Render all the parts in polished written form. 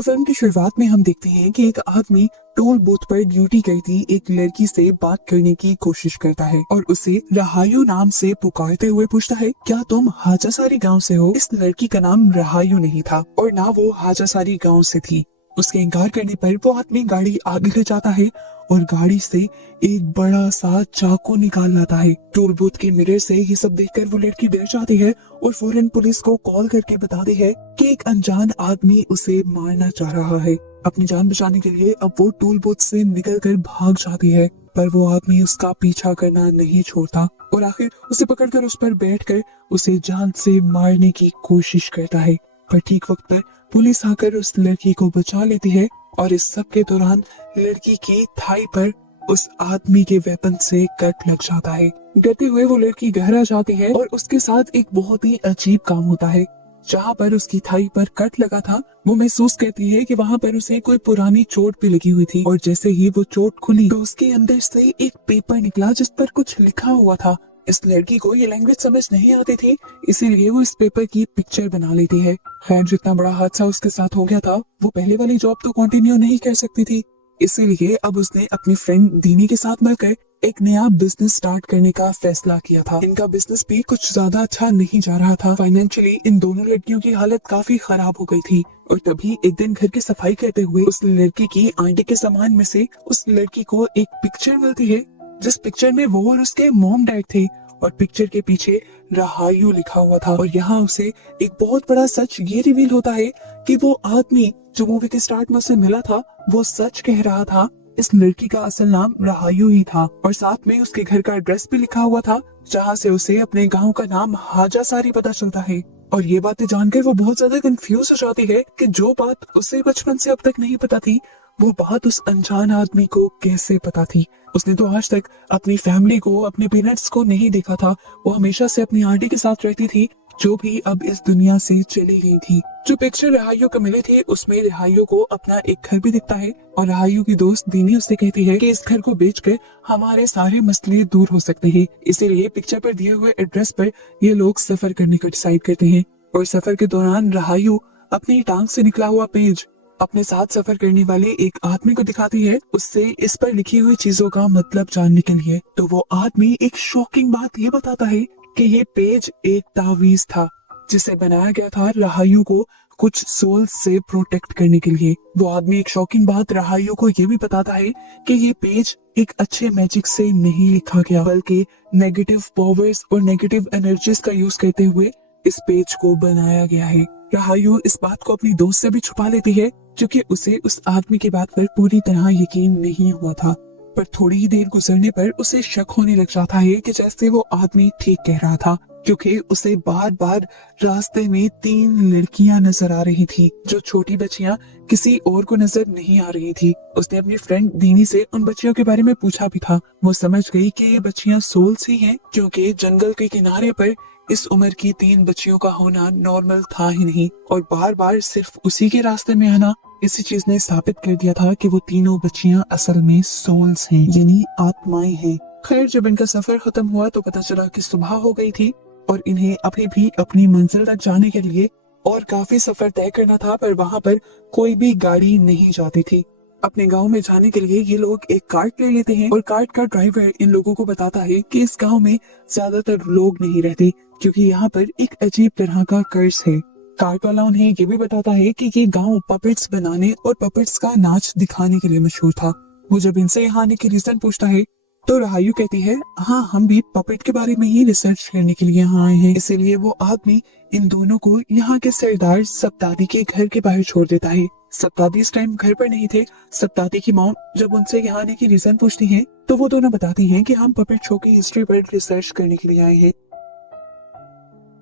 तो फिल्म की शुरुआत में हम देखते हैं कि एक आदमी टोल बूथ पर ड्यूटी करती एक लड़की से बात करने की कोशिश करता है और उसे रहायू नाम से पुकारते हुए पूछता है, क्या तुम हाजासारी गांव से हो? इस लड़की का नाम रहायू नहीं था और ना वो हाजासारी गांव से थी। उसके इनकार करने पर वो आदमी गाड़ी आगे ले जाता है और गाड़ी से एक बड़ा सा चाकू निकाल लाता है। टोल बूथ के मिरर से ये सब देखकर वो लड़की डर जाती है और फौरन पुलिस को कॉल करके बताती है कि एक अनजान आदमी उसे मारना चाह रहा है। अपनी जान बचाने के लिए अब वो टोल बूथ से निकलकर भाग जाती है, पर वो आदमी उसका पीछा करना नहीं छोड़ता और आखिर उसे पकड़कर उस पर बैठकर उसे जान से मारने की कोशिश करता है। पर ठीक वक्त पर पुलिस आकर उस लड़की को बचा लेती है और इस सब के दौरान लड़की की थाई पर उस आदमी के वेपन से कट लग जाता है। डरते हुए वो लड़की घर आ जाती है और उसके साथ एक बहुत ही अजीब काम होता है। जहाँ पर उसकी थाई पर कट लगा था, वो महसूस करती है कि वहाँ पर उसे कोई पुरानी चोट भी लगी हुई थी और जैसे ही वो चोट खुली तो उसके अंदर से एक पेपर निकला जिस पर कुछ लिखा हुआ था। इस लड़की को ये लैंग्वेज समझ नहीं आती थी, इसीलिए वो इस पेपर की पिक्चर बना लेती है। खैर, जितना बड़ा हादसा उसके साथ हो गया था, वो पहले वाली जॉब तो कंटिन्यू नहीं कर सकती थी, इसीलिए अब उसने अपनी फ्रेंड दीनी के साथ मिलकर एक नया बिजनेस स्टार्ट करने का फैसला किया था। इनका बिजनेस भी कुछ ज्यादा अच्छा नहीं जा रहा था। फाइनेंशियली इन दोनों लड़कियों की हालत काफी खराब हो गई थी और तभी एक दिन घर की सफाई करते हुए उस लड़की की आंटी के सामान में से उस लड़की को एक पिक्चर मिलती है, जिस पिक्चर में वो और उसके मॉम डैड थे और पिक्चर के पीछे रहायू लिखा हुआ था। और यहाँ उसे एक बहुत बड़ा सच ये रिवील होता है कि वो आदमी जो मूवी के स्टार्ट में उसे मिला था वो सच कह रहा था। इस लड़की का असल नाम रहायू ही था और साथ में उसके घर का एड्रेस भी लिखा हुआ था, जहाँ से उसे अपने गांव का नाम हाजासारी पता चलता है। और ये बातें जानकर वो बहुत ज्यादा कंफ्यूज हो जाती है कि जो बात उसे बचपन से अब तक नहीं पता थी, वो बात उस अनजान आदमी को कैसे पता थी। उसने तो आज तक अपनी फैमिली को, अपने पेरेंट्स को नहीं देखा था। वो हमेशा से अपनी आंटी के साथ रहती थी, जो भी अब इस दुनिया से चली गई थी। जो पिक्चर रहायू को मिली थी उसमें रहायू को अपना एक घर भी दिखता है और रहायू की दोस्त दीनी उससे कहती है कि इस घर को बेचकर हमारे सारे मसले दूर हो सकते हैं। इसीलिए पिक्चर पर दिए हुए एड्रेस पर ये लोग सफर करने का डिसाइड करते हैं और सफर के दौरान रहायू अपनी टांग से निकला हुआ पेज अपने साथ सफर करने वाले एक आदमी को दिखाती है, उससे इस पर लिखी हुई चीजों का मतलब जानने के लिए। तो वो आदमी एक शॉकिंग बात ये बताता है कि ये पेज एक तावीज था जिसे बनाया गया था रहायू को कुछ सोल से प्रोटेक्ट करने के लिए। वो आदमी एक शॉकिंग बात रहायू को ये भी बताता है कि ये पेज एक अच्छे मैजिक से नहीं लिखा गया, बल्कि नेगेटिव पावर्स और नेगेटिव एनर्जीज का यूज करते हुए इस पेज को बनाया गया है। रहायू इस बात को अपनी दोस्त से भी छुपा लेती है क्योंकि उसे उस आदमी की बात पर पूरी तरह यकीन नहीं हुआ था। पर थोड़ी ही देर गुजरने पर उसे शक होने लग जाता है कि जैसे वो आदमी ठीक कह रहा था, क्योंकि उसे बार बार रास्ते में 3 लड़कियां नजर आ रही थी, जो छोटी बच्चियां किसी और को नजर नहीं आ रही थी। उसने अपनी फ्रेंड दीनी से उन बच्चियों के बारे में पूछा भी था। वो समझ गई कि ये बच्चियां सोल्स ही हैं, क्योंकि जंगल के किनारे पर इस उम्र की 3 बच्चियों का होना नॉर्मल था ही नहीं और बार बार सिर्फ उसी के रास्ते में आना इसी चीज ने साबित कर दिया था कि वो तीनों बच्चियां असल में सोल्स हैं, यानी आत्माएं हैं। खैर, जब इनका सफर खत्म हुआ तो पता चला कि सुबह हो गई थी और इन्हें अभी भी अपनी मंजिल तक जाने के लिए और काफी सफर तय करना था, पर वहाँ पर कोई भी गाड़ी नहीं जाती थी। अपने गांव में जाने के लिए ये लोग एक कार्ट ले लेते हैं और कार्ट का ड्राइवर इन लोगों को बताता है कि इस गांव में ज्यादातर लोग नहीं रहते क्योंकि यहाँ पर एक अजीब तरह का कर्ज है। कार्ट वाला उन्हें ये भी बताता है कि ये गांव पपेट्स बनाने और पपेट्स का नाच दिखाने के लिए मशहूर था। वो जब इनसे यहाँ आने की रीजन पूछता है तो रहायू कहती है, हाँ, हम भी पपेट के बारे में ही रिसर्च करने के लिए यहाँ आए हैं। इसीलिए वो आदमी इन दोनों को यहाँ के सरदार सप्तादी के घर के बाहर छोड़ देता है। सप्तादी इस टाइम घर पर नहीं थे। सप्तादी की मॉम जब उनसे यहाँ आने की रीजन पूछती है तो वो दोनों बताती हैं कि हम पपेट शो की हिस्ट्री पर रिसर्च करने के लिए आए हैं।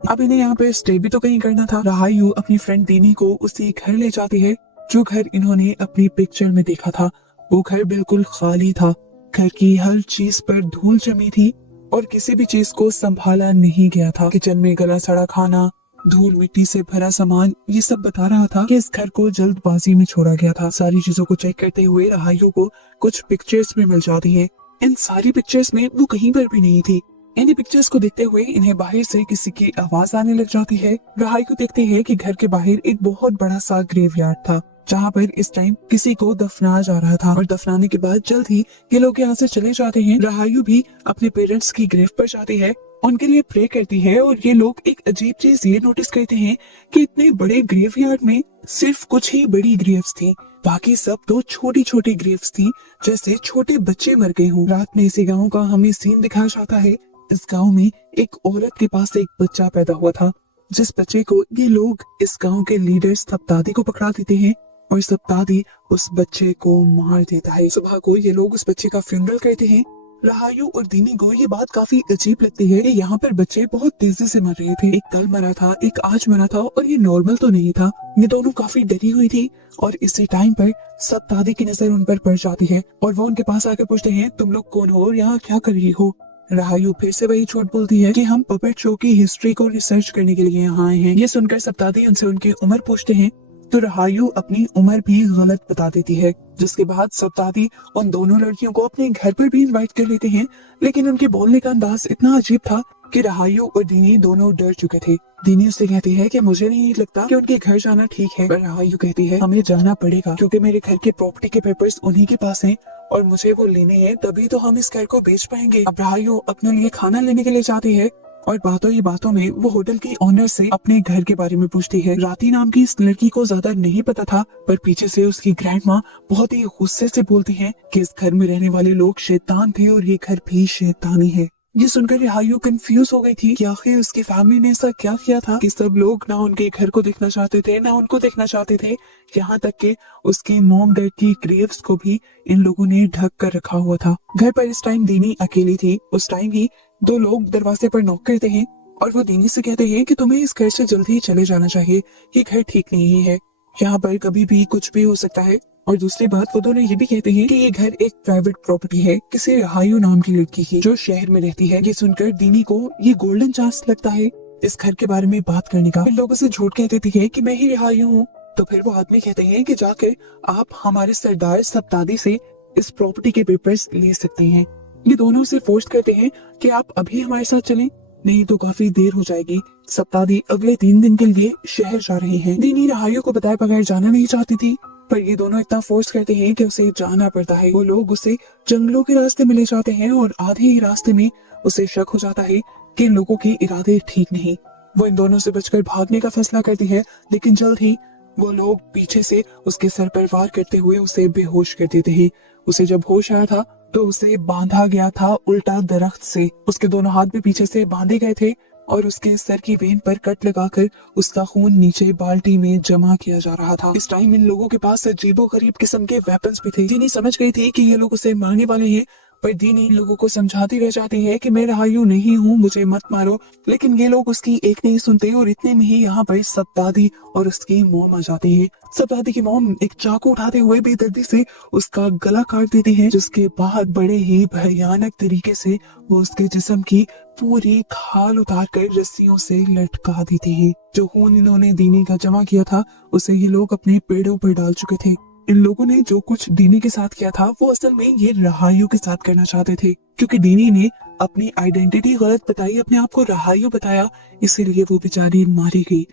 अब इन्हें यहाँ पे स्टे भी तो कहीं करना था। रहायू अपनी फ्रेंड दीनी को उसी घर ले जाती है जो घर इन्होंने अपनी पिक्चर में देखा था। वो घर बिल्कुल खाली था। घर की हर चीज पर धूल जमी थी और किसी भी चीज को संभाला नहीं गया था। किचन में गला सड़ा खाना, धूल मिट्टी से भरा सामान, ये सब बता रहा था कि इस घर को जल्दबाजी में छोड़ा गया था। सारी चीजों को चेक करते हुए रहायू को कुछ पिक्चर्स भी मिल जाती है। इन सारी पिक्चर्स में वो कहीं पर भी नहीं थी। इन्हीं पिक्चर्स को देखते हुए इन्हें बाहर से किसी की आवाज आने लग जाती है। रहायू देखते हैं कि घर के बाहर एक बहुत बड़ा सा ग्रेवयार्ड था जहाँ पर इस टाइम किसी को दफनाया जा रहा था। और दफनाने के बाद जल्द ही ये लोग यहाँ से चले जाते हैं। राहायु भी अपने पेरेंट्स की ग्रेव पर जाती है, उनके लिए प्रे करती है। और ये लोग एक अजीब चीज ये नोटिस करते हैं कि इतने बड़े ग्रेवयार्ड में सिर्फ कुछ ही बड़ी ग्रेव्स थी, बाकी सब तो छोटी छोटी ग्रेव्स थी, जैसे छोटे बच्चे मर गए हों। रात में इसी गाँव का हमें सीन दिखाया जाता है। इस गाँव में एक औरत के पास एक बच्चा पैदा हुआ था, जिस बच्चे को ये लोग इस गांव के लीडर सप्तादी को पकड़ा देते हैं और सप्तादी उस बच्चे को मार देता है। सुबह को ये लोग उस बच्चे का फ्यूनरल करते हैं। राहायु और दीनी को ये बात काफी अजीब लगती है कि यहाँ पर बच्चे बहुत तेजी से मर रहे थे। एक कल मरा था, एक आज मरा था, और ये नॉर्मल तो नहीं था। ये दोनों काफी डरी हुई थी। और इसी टाइम पर सप्तादी की नजर उन पर पड़ जाती है और वो उनके पास आकर पूछते हैं, तुम लोग कौन हो और यहाँ क्या कर रही हो? राहायु फिर से वही झूठ बोलती है कि हम पपेट शो की हिस्ट्री को रिसर्च करने के लिए यहाँ आए हैं। ये सुनकर सप्तादी उनसे उनकी उम्र पूछते हैं, तो राहायु अपनी उम्र भी गलत बता देती है। जिसके बाद सप्तादी उन दोनों लड़कियों को अपने घर पर भी इनवाइट कर लेते हैं, लेकिन उनके बोलने का अंदाज इतना अजीब था कि राहायु और दीनी दोनों डर चुके थे। दीनी उससे कहती है कि मुझे नहीं लगता कि उनके घर जाना ठीक है, पर राहायु कहती है हमें जाना पड़ेगा क्योंकि मेरे घर के प्रॉपर्टी के पेपर्स उन्हीं के पास हैं और मुझे वो लेने हैं, तभी तो हम इस घर को बेच पाएंगे। अब राहायु अपने लिए खाना लेने के लिए जाती है और बातों ही बातों में वो होटल की ओनर से अपने घर के बारे में पूछती है। राती नाम की इस लड़की को ज्यादा नहीं पता था, पर पीछे से उसकी ग्रैंडमा बहुत ही गुस्से से बोलती है कि इस घर में रहने वाले लोग शैतान थे और ये घर भी शैतानी है। ये सुनकर राहायु कंफ्यूज हो गई थी कि आखिर उसकी फैमिली ने ऐसा क्या किया था कि सब लोग ना उनके घर को देखना चाहते थे, ना उनको देखना चाहते थे। यहाँ तक कि उसके मॉम डैड की ग्रेव्स को भी इन लोगों ने ढक कर रखा हुआ था। घर पर इस टाइम दीनी अकेली थी। उस टाइम ही दो लोग दरवाजे पर नॉक करते हैं और वो दीनी से कहते हैं कि तुम्हें इस घर से जल्दी ही चले जाना चाहिए, ये घर ठीक नहीं है, यहाँ पर कभी भी कुछ भी हो सकता है। और दूसरी बात, वो दोनों ये भी कहते हैं कि ये घर एक प्राइवेट प्रॉपर्टी है किसी राहायु नाम की लड़की की जो शहर में रहती है। ये सुनकर दीनी को ये गोल्डन चांस लगता है इस घर के बारे में बात करने का। इन लोगों से झूठ कह देती है कि मैं ही राहायु हूँ। तो फिर वो आदमी कहते हैं कि जाकर आप हमारे सरदार सप्तादी से इस प्रॉपर्टी के पेपर्स ले सकते हैं। ये दोनों से फोर्स करते हैं कि आप अभी हमारे साथ चलें, नहीं तो काफी देर हो जाएगी। सप्तादी अगले 3 दिन के लिए शहर जा रहे हैं। दीनी राहायु को बताए बगैर जाना नहीं चाहती थी, पर ये दोनों इतना फोर्स करते हैं कि उसे जाना पड़ता है। वो लोग उसे जंगलों के रास्ते मिले जाते हैं और आधे ही रास्ते में उसे शक हो जाता है कि इन लोगों के इरादे ठीक नहीं। वो इन दोनों से बचकर भागने का फैसला करती है, लेकिन जल्द ही वो लोग पीछे से उसके सर पर वार करते हुए उसे बेहोश कर देते हैं। उसे जब होश आया था तो उसे बांधा गया था उल्टा दरख्त से। उसके दोनों हाथ भी पीछे से बांधे गए थे और उसके सर की वेन पर कट लगाकर उसका खून नीचे बाल्टी में जमा किया जा रहा था। इस टाइम इन लोगों के पास अजीबोगरीब किस्म के वेपन्स भी थे। दीनी समझ गई थी कि ये लोग उसे मारने वाले हैं, पर दीनी इन लोगों को समझाती रह जाती है कि मैं राहायु नहीं हूँ, मुझे मत मारो। लेकिन ये लोग उसकी एक नहीं सुनते और इतने में ही यहाँ पर सप्तादी और उसकी मोम आ जाती है। सप्तादी की मोम एक चाकू उठाते हुए बेदर्दी से उसका गला काट देती है, जिसके बाद बड़े ही भयानक तरीके से वो उसके जिस्म की पूरी खाल उतार कर रस्सियों से लटका देते हैं। जो खून इन्होंने दीनी का जमा किया था उसे ये लोग अपने पेड़ों पर डाल चुके थे। इन लोगों ने जो कुछ दीनी के साथ किया था वो असल में ये राहायु के साथ करना चाहते थे, क्योंकि दीनी ने अपनी आइडेंटिटी गलत बताई, अपने आप को राहायु बताया, इसीलिए वो बेचारी मारी गई।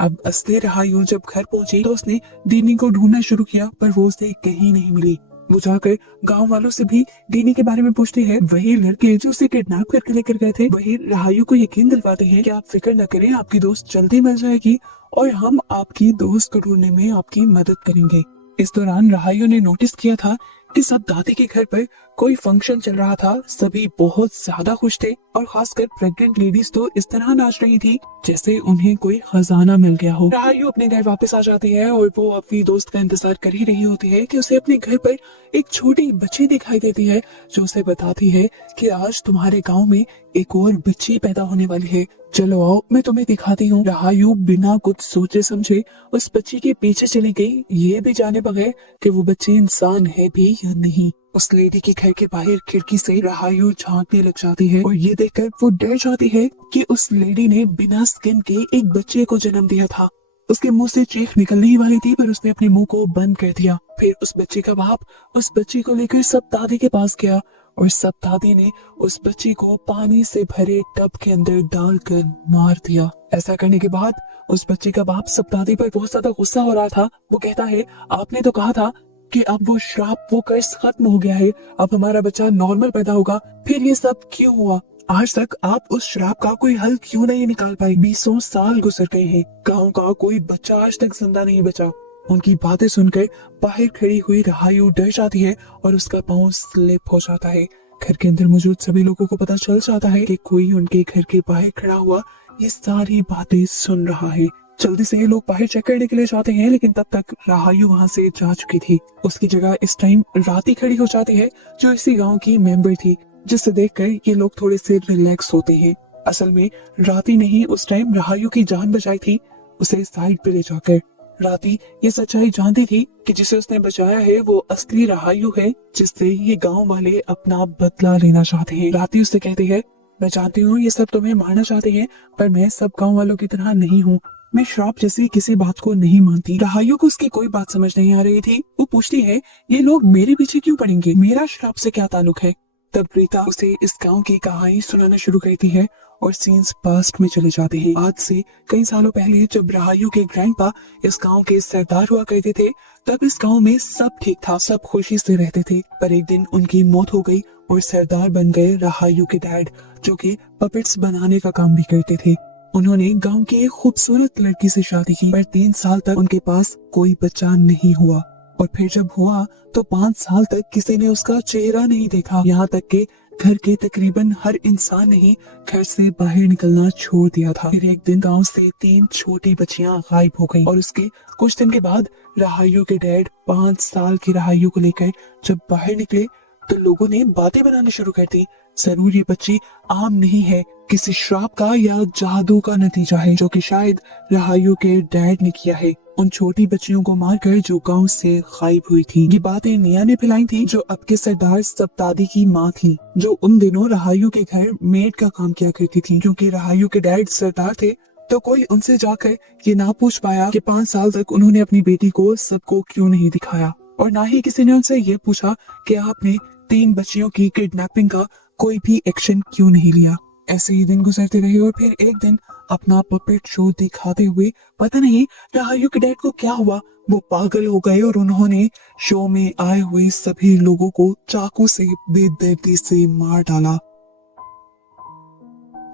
अब असली राहायु जब घर पहुंची तो उसने दीनी को ढूंढना शुरू किया, पर वो उसे कहीं नहीं मिली। वो जाकर गांव वालों से भी दीनी के बारे में पूछते हैं। वही लड़के जो उसे किडनैप करके लेकर गए थे वही राहायु को यकीन दिलवाते हैं कि आप फिक्र न करें, आपकी दोस्त जल्दी मिल जाएगी और हम आपकी दोस्त को ढूंढने में आपकी मदद करेंगे। इस दौरान राहायु ने नोटिस किया था कि सब दादी के घर पर कोई फंक्शन चल रहा था। सभी बहुत ज्यादा खुश थे और खासकर प्रेग्नेंट लेडीज तो इस तरह नाच रही थी जैसे उन्हें कोई खजाना मिल गया हो। राहायु अपने घर वापस आ जाती है और वो अपनी दोस्त का इंतजार कर ही रही होती है कि उसे अपने घर पर एक छोटी बच्ची दिखाई देती है जो उसे बताती है कि आज तुम्हारे गांव में एक और बच्ची पैदा होने वाली है, चलो आओ मैं तुम्हें दिखाती हूँ। राहायु बिना कुछ सोचे समझे उस बच्ची के पीछे चली गई, ये भी जाने बगैर कि वो बच्ची इंसान है भी या नहीं। उस लेडी के घर के बाहर खिड़की से राहायु झांकने लग जाती है और ये देखकर वो डर जाती है कि उस लेडी ने बिना स्किन के एक बच्चे को जन्म दिया था। उसके मुंह से चीख निकलने ही वाली थी, पर उसने अपने मुंह को बंद कर दिया। फिर उस बच्चे का बाप उस बच्ची को लेकर सब दादी के पास गया और सप्तादी ने उस बच्ची को पानी से भरे टब के अंदर डालकर मार दिया। ऐसा करने के बाद उस बच्ची का बाप सप्तादी पर बहुत ज्यादा गुस्सा हो रहा था। वो कहता है, आपने तो कहा था कि अब वो श्राप, वो कर्ज खत्म हो गया है, अब हमारा बच्चा नॉर्मल पैदा होगा, फिर ये सब क्यों हुआ? आज तक आप उस श्राप का कोई हल क्यों नहीं निकाल पाए? 20 साल गुजर गए हैं, गांव का कोई बच्चा आज तक जिंदा नहीं बचा। उनकी बातें सुनकर बाहर खड़ी हुई रहायु डर जाती है और उसका पाँव स्लिप हो जाता है। घर के अंदर मौजूद सभी लोगों को पता चल जाता है कि कोई उनके घर के बाहर खड़ा हुआ ये सारी बातें सुन रहा है। जल्दी से ये लोग बाहर चेक करने के लिए जाते हैं, लेकिन तब तक रहायु वहाँ से जा चुकी थी। उसकी जगह इस टाइम राती खड़ी हो जाती है, जो इसी गांव की मेंबर थी, जिसे देखकर ये लोग थोड़े से रिलैक्स होते हैं। असल में राती ने ही उस टाइम रहायु की जान बचाई थी, उसे साइड पे ले जाकर। राती ये सच्चाई जानती थी कि जिसे उसने बचाया है वो असली रहायु है, जिससे ये गांव वाले अपना बदला लेना चाहते हैं। राती उससे कहती है, मैं जानती हूँ ये सब तुम्हें मारना चाहते हैं, पर मैं सब गांव वालों की तरह नहीं हूँ। मैं श्राप जैसी किसी बात को नहीं मानती। रहायु को उसकी कोई बात समझ नहीं आ रही थी। वो पूछती है, ये लोग मेरे पीछे क्यों पड़ेंगे? मेरा श्राप से क्या ताल्लुक है? तब रीता उसे इस गांव की कहानी सुनाना शुरू करती है और सीन्स पास्ट में चले जाते हैं। आज से कई सालों पहले जब रहायु के ग्रैंडपा इस गांव के सरदार हुआ करते थे, तब इस गांव में सब ठीक था, सब खुशी से रहते थे। पर एक दिन उनकी मौत हो गई और सरदार बन गए रहायु के डैड, जो कि पपेट्स बनाने का काम भी करते थे। उन्होंने गांव की एक खूबसूरत लड़की से शादी की, पर 3 साल तक उनके पास कोई बच्चा नहीं हुआ। और फिर जब हुआ तो 5 साल तक किसी ने उसका चेहरा नहीं देखा। यहाँ तक कि घर के तकरीबन हर इंसान ने ही घर से बाहर निकलना छोड़ दिया था। फिर एक दिन गांव से 3 छोटी बच्चियां गायब हो गईं और उसके कुछ दिन के बाद रहायु के डैड 5 साल की रहायु को लेकर जब बाहर निकले तो लोगों ने बातें बनानी शुरू कर दी। जरूर ये बच्ची आम नहीं है, किसी श्राप का या जादू का नतीजा है, जो कि शायद रहायु के डैड ने किया है, उन छोटी बच्चियों को मारकर जो गांव से गायब हुई थी। ये बातें निया ने फैलाई थी, जो अब के सरदार सप्तादी की माँ थी, जो उन दिनों रहायु के घर मेड का काम किया करती थी। क्योंकि रहायु के डैड सरदार थे, तो कोई उनसे जाकर ये ना पूछ पाया कि 5 साल तक उन्होंने अपनी बेटी को सबको क्यों नहीं दिखाया, और ना ही किसी ने उनसे ये पूछा कि आपने 3 बच्चियों की किडनैपिंग का कोई भी एक्शन क्यों नहीं लिया। ऐसे ही दिन गुजरते रहे और फिर एक दिन अपना पपेट शो दिखाते हुए पता नहीं रहायु के डैड को क्या हुआ, वो पागल हो गए और उन्होंने शो में आए हुए सभी लोगों को चाकू से बेदर्दी से मार डाला।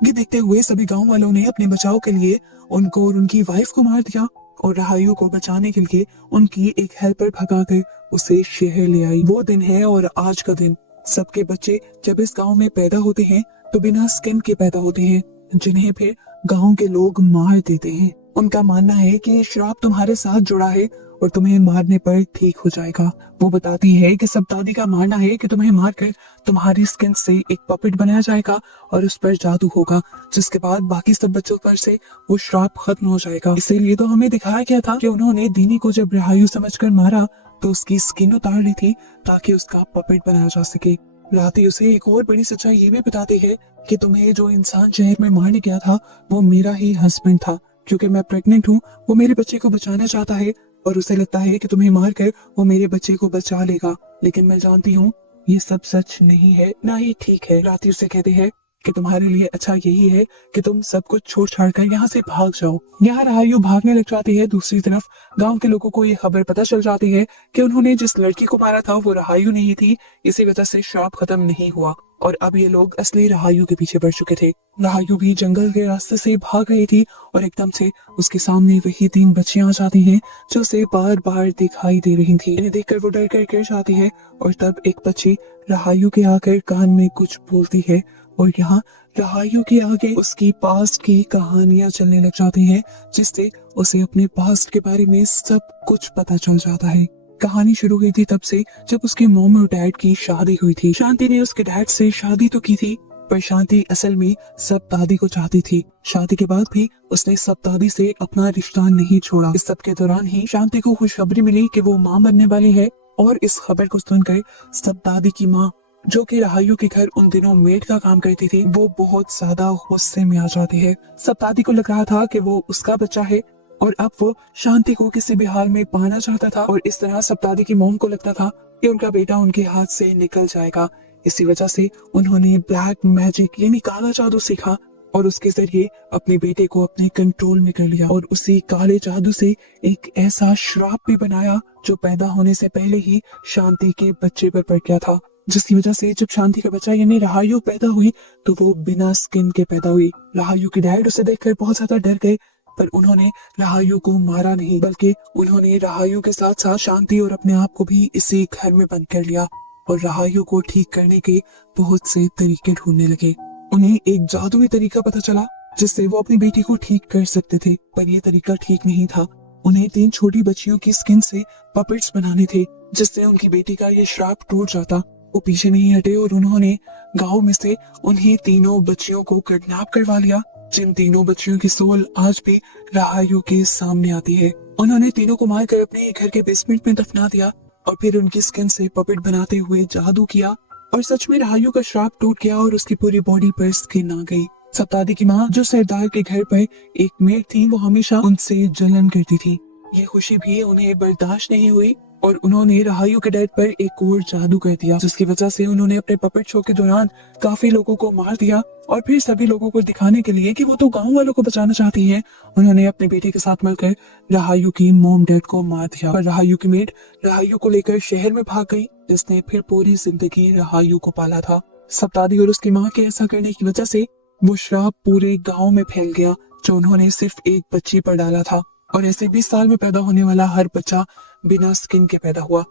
ये देखते हुए सभी गांव वालों ने अपने बचाव के लिए उनको और उनकी वाइफ को मार दिया और रहायु को बचाने के लिए उनकी एक हेल्पर भगाकर उसे शहर ले आई। वो दिन है और आज का दिन। सबके बच्चे जब इस गांव में पैदा होते हैं तो बिना स्किन के पैदा होते हैं, जिन्हें फिर गांव के लोग मार देते हैं। उनका मानना है कि श्राप तुम्हारे साथ जुड़ा है और तुम्हें मारने पर ठीक हो जाएगा। वो बताती है कि सप्तादी का मानना है कि तुम्हें मारकर तुम्हारी स्किन से एक पपेट बनाया जाएगा और उस पर जादू होगा, जिसके बाद बाकी सब बच्चों पर से वो श्राप खत्म हो जाएगा। इसीलिए तो हमें दिखाया गया था कि उन्होंने दीनी को जब रहायु समझकर मारा तो उसकी स्किन उतार ली थी ताकि उसका पपेट बनाया जा सके। राती उसे एक और बड़ी सच्चाई ये भी बताती है कि तुम्हें जो इंसान शहर में मारने गया था वो मेरा ही हस्बैंड था। क्योंकि मैं प्रेग्नेंट हूँ, वो मेरे बच्चे को बचाना चाहता है और उसे लगता है कि तुम्हें मारकर वो मेरे बच्चे को बचा लेगा, लेकिन मैं जानती हूँ ये सब सच नहीं है, ना ही ठीक है। राती उसे कहते हैं कि तुम्हारे लिए अच्छा यही है कि तुम सब कुछ छोड़ छाड़ कर यहाँ से भाग जाओ। यहाँ रहायु भागने लग जाती है। दूसरी तरफ गांव के लोगों को ये खबर पता चल जाती है कि उन्होंने जिस लड़की को मारा था वो रहायु नहीं थी, इसी वजह से श्राप खत्म नहीं हुआ और अब ये लोग असली रहायु के पीछे बढ़ चुके थे। रहायु भी जंगल के रास्ते से भाग रही थी और एकदम से उसके सामने वही 3 बच्चियां आ जाती हैं जो उसे बार बार दिखाई दे रही थी। इन्हें देखकर वो डर कर गिर जाती है और तब एक बच्ची रहायु के आकर कान में कुछ बोलती है और यहाँ रहायु के आगे उसकी पास्ट की कहानियां चलने लग जाती हैं, जिससे उसे अपने पास्ट के बारे में सब कुछ पता चल जाता है। कहानी शुरू हुई थी तब से जब उसके मॉम और डैड की शादी हुई थी। शांति ने उसके डैड से शादी तो की थी, पर शांति असल में सप्तादी को चाहती थी। शादी के बाद भी उसने सप्तादी से अपना रिश्ता नहीं छोड़ा। इस सब के दौरान ही शांति को खुशखबरी मिली कि वो मां बनने वाली है और इस खबर को सुनकर सप्तादी की माँ, जो कि रहायु के घर उन दिनों मेड का काम करती थी, वो बहुत ज्यादा गुस्से में आ जाती है। सप्तादी को लग रहा था कि वो उसका बच्चा है और अब वो शांति को किसी भी हाल में पाना चाहता था और इस तरह सप्तादी की मॉम को लगता था कि उनका बेटा उनके हाथ से निकल जाएगा। इसी वजह से उन्होंने ब्लैक मैजिक यानी काला जादू सीखा और उसके जरिए अपने बेटे को अपने कंट्रोल में कर लिया और उसी काले जादू से एक ऐसा श्राप भी बनाया जो पैदा होने से पहले ही शांति के बच्चे पर पड़ गया था, जिसकी वजह से जब शांति का बच्चा यानी राहायु पैदा हुई तो वो बिना स्किन के पैदा हुई। राहायु के डैड उसे देखकर बहुत ज्यादा डर गए, पर उन्होंने राहायु को मारा नहीं, बल्कि उन्होंने राहायु के साथ साथ शांति और अपने आप को भी इसी घर में बंद कर लिया और राहायु को ठीक करने के बहुत से तरीके ढूंढने लगे। उन्हें एक जादुई तरीका पता चला जिससे वो अपनी बेटी को ठीक कर सकते थे, पर यह तरीका ठीक नहीं था। उन्हें 3 छोटी बच्चियों की स्किन से पपेट्स बनाने थे जिससे उनकी बेटी का ये श्राप टूट जाता। वो पीछे नहीं हटे और उन्होंने गांव में से उन्हीं तीनों बच्चियों को किडनैप करवा लिया, जिन तीनों बच्चियों की सोल आज भी राहायु के सामने आती है। उन्होंने तीनों को मारकर अपने घर के बेसमेंट में दफना दिया और फिर उनकी स्किन से पपेट बनाते हुए जादू किया और सच में राहायु का श्राप टूट गया और उसकी पूरी बॉडी पर स्किन आ गई। सप्तादी की माँ जो सरदार के घर पर एक मेड थी, वो हमेशा उनसे जलन करती थी। ये खुशी भी उन्हें बर्दाश्त नहीं हुई और उन्होंने राहायु के डैड पर एक और जादू कर दिया, जिसकी वजह से उन्होंने अपने पपेट शो के दौरान काफी लोगों को मार दिया और फिर सभी लोगों को दिखाने के लिए कि वो तो गांव वालों को बचाना चाहती हैं, उन्होंने अपने बेटे के साथ मिलकर राहायु की मॉम डैड को मार दिया। और राहायु की मेड राहायु को लेकर शहर में भाग गई, जिसने फिर पूरी जिंदगी राहायु को पाला था। सप्तादी और उसकी माँ के ऐसा करने की वजह से वो श्राप पूरे गाँव में फैल गया जो उन्होंने सिर्फ एक बच्ची पर डाला था और ऐसे 20 साल में पैदा होने वाला हर बच्चा बिना स्किन के पैदा हुआ।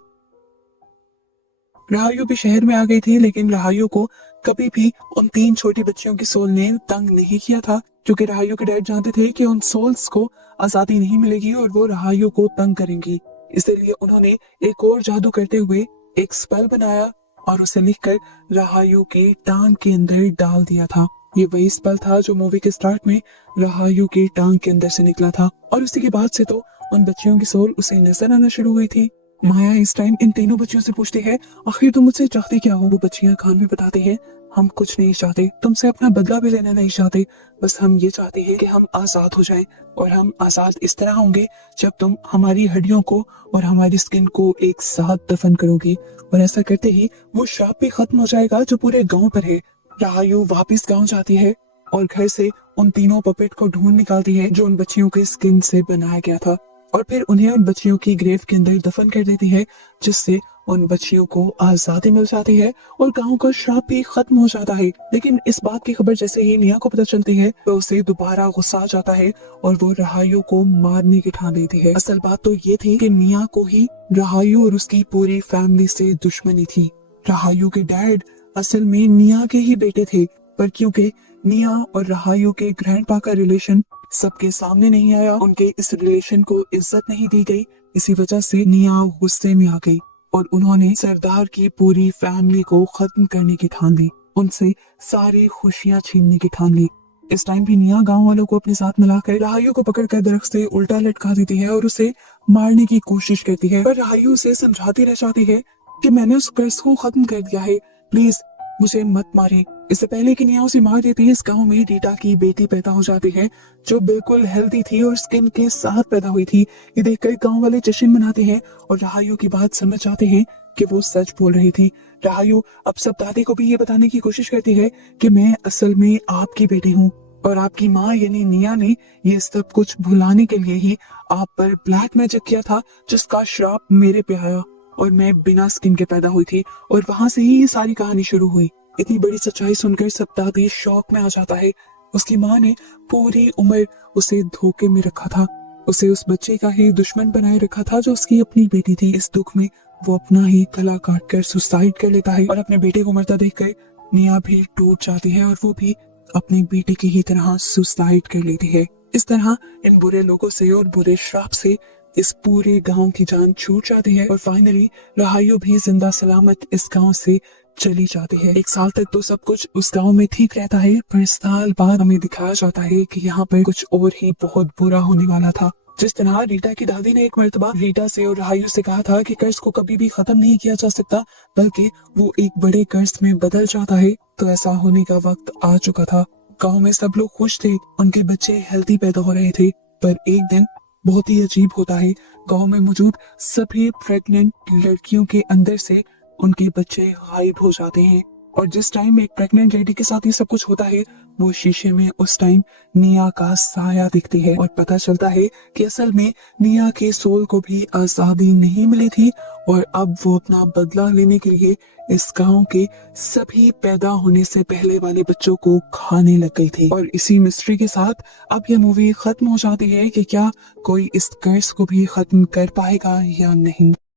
राहायु भी शहर में आ गई थी, लेकिन राहायु को कभी भी उन 3 छोटी बच्चियों की सोल ने तंग नहीं किया था, क्योंकि राहायु के डैड जानते थे कि उन सोल्स को आजादी नहीं मिलेगी और वो राहायु को तंग करेंगी। इसलिए उन्होंने एक और जादू करते हुए एक स्पेल बनाया और उसे लिखकर राहायु के टांग के अंदर डाल दिया था। ये वही स्पेल था जो मूवी के स्टार्ट में राहायु की टांग के अंदर से निकला था और उसी के बाद से तो उन बच्चियों की सोल उसे नजर आना शुरू हुई थी। माया इस टाइम इन तीनों बच्चियों से पूछती है, आखिर तुम मुझसे चाहते क्या हो? वो बच्चियां कान में बताती हैं, हम कुछ नहीं चाहते, तुमसे अपना बदला भी लेना नहीं चाहते, बस हम ये चाहते हैं कि हम आजाद हो जाएं और हम आजाद इस तरह होंगे जब तुम हमारी हड्डियों को और हमारी स्किन को एक साथ दफन करोगी और ऐसा करते ही वो श्राप भी खत्म हो जाएगा जो पूरे गाँव पर है। राहायु वापिस गाँव जाती है और घर से उन तीनों पपेट को ढूंढ निकालती है जो उन बच्चियों के स्किन से बनाया गया था और फिर उन्हें उन बच्चियों की ग्रेव के अंदर दफन कर देती है, जिससे उन बच्चियों को आजादी मिल जाती है और गांव का श्राप भी खत्म हो जाता है। लेकिन इस बात की खबर जैसे ही निया को पता चलती है तो उसे दोबारा गुस्सा आ जाता है और वो राहायु को मारने की ठान लेती है। असल बात तो ये थी कि निया को ही राहायु और उसकी पूरी फैमिली से दुश्मनी थी। राहायु के डैड असल में निया के ही बेटे थे, पर क्योंकि निया और राहायु के ग्रैंडपा का रिलेशन सबके सामने नहीं आया, उनके इस रिलेशन को इज्जत नहीं दी गई, इसी वजह से निया गुस्से में आ गई और उन्होंने सरदार की पूरी फैमिली को खत्म करने की ठान ली, उनसे सारी खुशियां छीनने की ठान ली। इस टाइम भी निया गांव वालों को अपने साथ मिलाकर राहायु को पकड़कर दरख्त से उल्टा लटका देती है और उसे मारने की कोशिश करती है, पर राहायु उसे समझाती रह जाती है कि मैंने उस कर्ज को खत्म कर दिया है, प्लीज मुझे मत मारे। इससे पहले कि निया उसे मार देती है, इस गांव में रीटा की बेटी पैदा हो जाती है जो बिल्कुल हेल्दी थी और स्किन के साथ पैदा हुई थी। ये देखकर गांव वाले जश्न मनाते हैं और राहायु की बात समझ जाते हैं कि वो सच बोल रही थी। राहायु अब सब दादी को भी ये बताने की कोशिश करती है कि मैं असल में आपकी बेटी हूँ और आपकी माँ यानी निया ने ये सब कुछ भुलाने के लिए ही आप पर ब्लैक मैजिक किया था, जिसका श्राप मेरे पे आया और मैं बिना स्किन के पैदा हुई थी और वहां से ही ये सारी कहानी शुरू हुई। इतनी बड़ी सच्चाई सुनकर सप्तादी शौक में आ जाता है। उसकी माँ ने पूरी उम्र उसे धोखे में रखा था, उसे उस बच्चे का ही दुश्मन बनाए रखा था जो उसकी अपनी बेटी थी। इस दुख में वो अपना ही गला काट कर सुसाइड कर लेता है और अपने बेटे को मरता देखकर निया भी टूट जाती है और वो भी अपने बेटे की ही तरह सुसाइड कर लेती है। इस तरह इन बुरे लोगों से और बुरे श्राप से इस पूरे गांव की जान छूट जाती है और फाइनली राहायु भी जिंदा सलामत इस गांव से चली जाती है। 1 साल तक तो सब कुछ उस गांव में ठीक रहता है, पर साल बाद हमें दिखाया जाता है कि यहाँ पर कुछ और ही बहुत बुरा होने वाला था। जिस तरह रीटा की दादी ने एक मर्तबा रीटा से और राहायु से कहा था कि कर्ज को कभी भी खत्म नहीं किया जा सकता, बल्कि वो एक बड़े कर्ज में बदल जाता है, तो ऐसा होने का वक्त आ चुका था। गांव में सब लोग खुश थे, उनके बच्चे हेल्दी पैदा हो रहे थे, पर एक दिन बहुत ही अजीब होता है। गांव में मौजूद सभी प्रेग्नेंट लड़कियों के अंदर से उनके बच्चे गायब हो जाते हैं और जिस टाइम एक प्रेग्नेंट लेडी के साथ ये सब कुछ होता है, वो शीशे में उस टाइम निया का साया दिखती है और पता चलता है कि असल में निया के सोल को भी आजादी नहीं मिली थी और अब वो अपना बदला लेने के लिए इस गांव के सभी पैदा होने से पहले वाले बच्चों को खाने लग गई थी। और इसी मिस्ट्री के साथ अब ये मूवी खत्म हो जाती है कि क्या कोई इस कर्स को भी खत्म कर पाएगा या नहीं।